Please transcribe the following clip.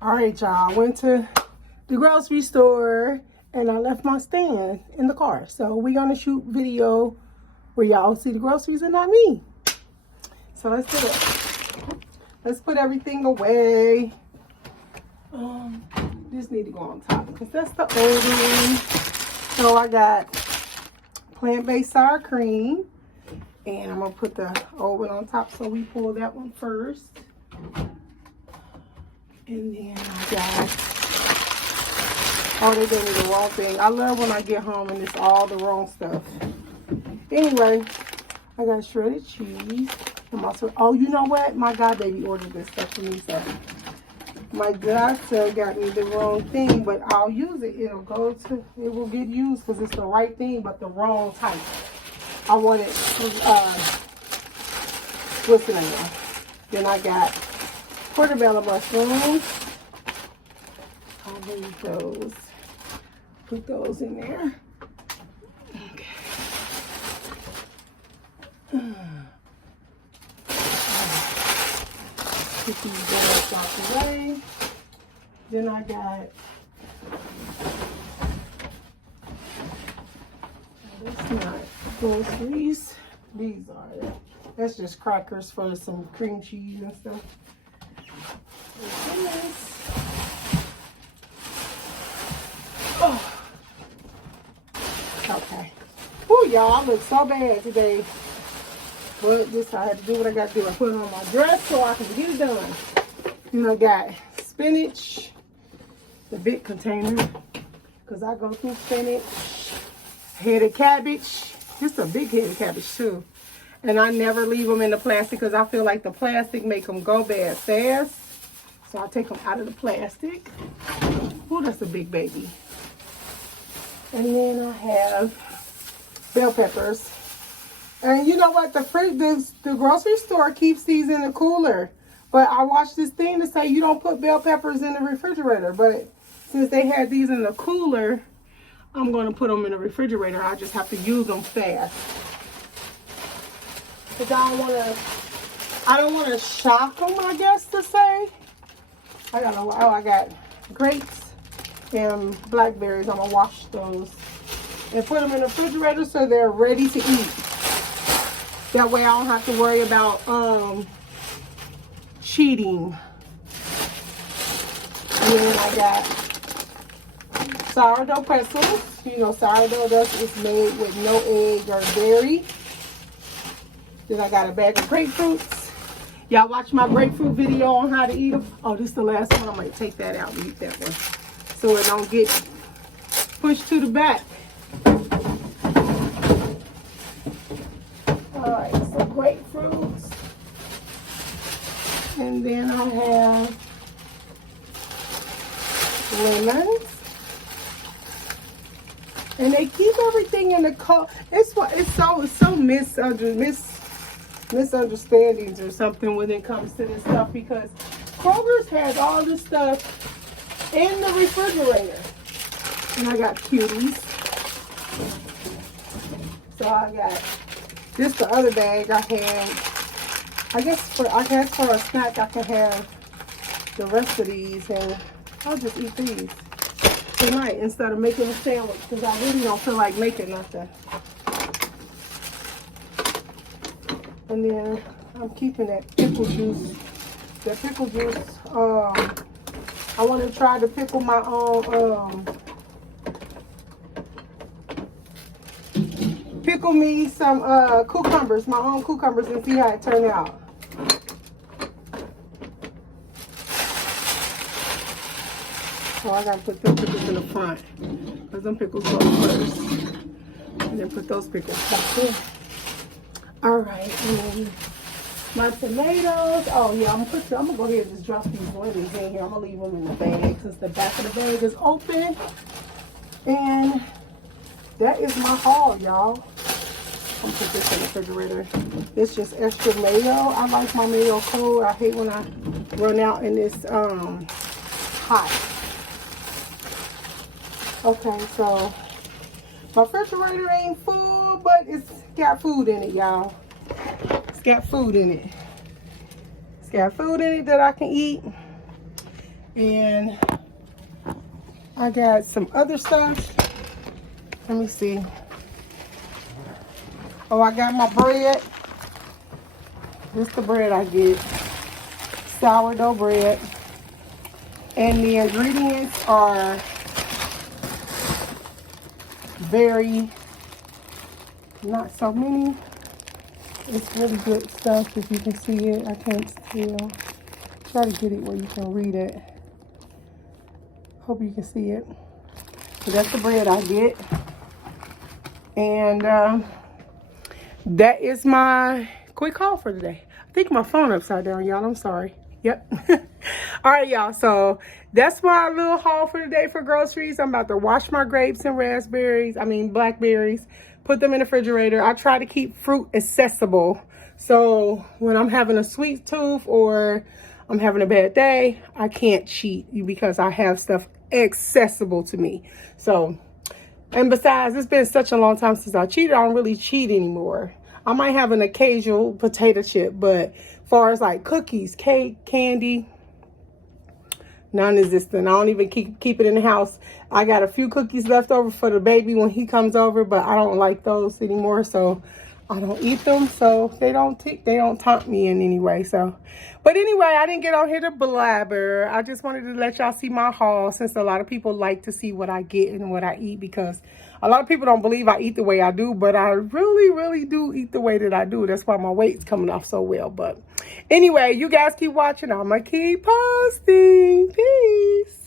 All right, y'all. I went to the grocery store and I left my stand in the car. So we're going to shoot video where y'all see the groceries and not me. So let's do it. Let's put everything away. This need to go on top because that's the older one. So I got plant-based sour cream. And I'm going to put the old one on top. So we pull that one first. And then I got, oh, they gave me the wrong thing. I love when I get home and it's all the wrong stuff. Anyway, I got shredded cheese. I'm also, oh, you know what? My godbaby ordered this stuff for me. So my doctor got me the wrong thing, but I'll use it. It will get used because it's the right thing, but the wrong type. I wanted, what's the name? Then I got portobello mushrooms. I'll leave those. Put those in there. Okay. Put these bags out the way. Then I got, that's not groceries. These are, that's just crackers for some cream cheese and stuff. Oh. Okay. Oh, y'all, I look so bad today. But this, I had to do what I got to do. I put on my dress so I can get it done. And I got spinach, the big container, because I go through spinach, headed cabbage. Just a big headed cabbage, too. And I never leave them in the plastic because I feel like the plastic make them go bad fast. So I take them out of the plastic. Oh, that's a big baby. And then I have bell peppers. And you know what? The grocery store keeps these in the cooler. But I watched this thing to say you don't put bell peppers in the refrigerator. But since they had these in the cooler, I'm going to put them in the refrigerator. I just have to use them fast. Because I don't want to shock them, I guess to say. I got grapes and blackberries. I'm going to wash those and put them in the refrigerator so they're ready to eat. That way I don't have to worry about cheating. And then I got sourdough pretzels. You know, sourdough is made with no egg or dairy. Then I got a bag of grapefruits. Y'all watch my grapefruit video on how to eat them. Oh, this is the last one. I might take that out and eat that one so it don't get pushed to the back. All right, so grapefruits. And then I have lemons. And they keep everything in the cold. It's so misunderstandings or something when it comes to this stuff, because Kroger's has all this stuff in the refrigerator. And I got cuties. So I got this, the other bag I have. I guess for a snack I can have the rest of these, and I'll just eat these tonight instead of making a sandwich because I really don't feel like making nothing. And then I'm keeping that pickle juice. That pickle juice, I want to try to pickle my own, pickle me some cucumbers, my own cucumbers, and see how it turned out. So I gotta put them pickles in the front, because them pickles go first. And then put those pickles back in. Alright, and then my tomatoes. Oh yeah, I'm gonna go ahead and just drop these lemons in here. I'm gonna leave them in the bag since the back of the bag is open. And that is my haul, y'all. I'm gonna put this in the refrigerator. It's just extra mayo. I like my mayo cold. I hate when I run out and it's hot. Okay, so my refrigerator ain't full, but it's got food in it, y'all. It's got food in it. It's got food in it that I can eat. And I got some other stuff. Let me see. Oh, I got my bread. This is the bread I get. Sourdough bread. And the ingredients are very, not so many. It's really good stuff if you can see it. I can't tell. Try to get it where you can read it. Hope you can see it. So that's the bread I get. And that is my quick haul for today. I think my phone upside down, y'all. I'm sorry. Yep. All right, y'all. So that's my little haul for today for groceries. I'm about to wash my grapes and blackberries, put them in the refrigerator. I try to keep fruit accessible. So when I'm having a sweet tooth or I'm having a bad day, I can't cheat because I have stuff accessible to me. So, and besides, it's been such a long time since I cheated. I don't really cheat anymore. I might have an occasional potato chip, but as far as like cookies, cake, candy, non-existent. I don't even keep it in the house. I got a few cookies left over for the baby when he comes over, but I don't like those anymore, so I don't eat them. So they don't taunt me in any way. So, but anyway, I didn't get on here to blabber. I just wanted to let y'all see my haul, since a lot of people like to see what I get and what I eat, because a lot of people don't believe I eat the way I do, but I really, really do eat the way that I do. That's why my weight's coming off so well. But anyway, you guys keep watching. I'm gonna keep posting. Peace.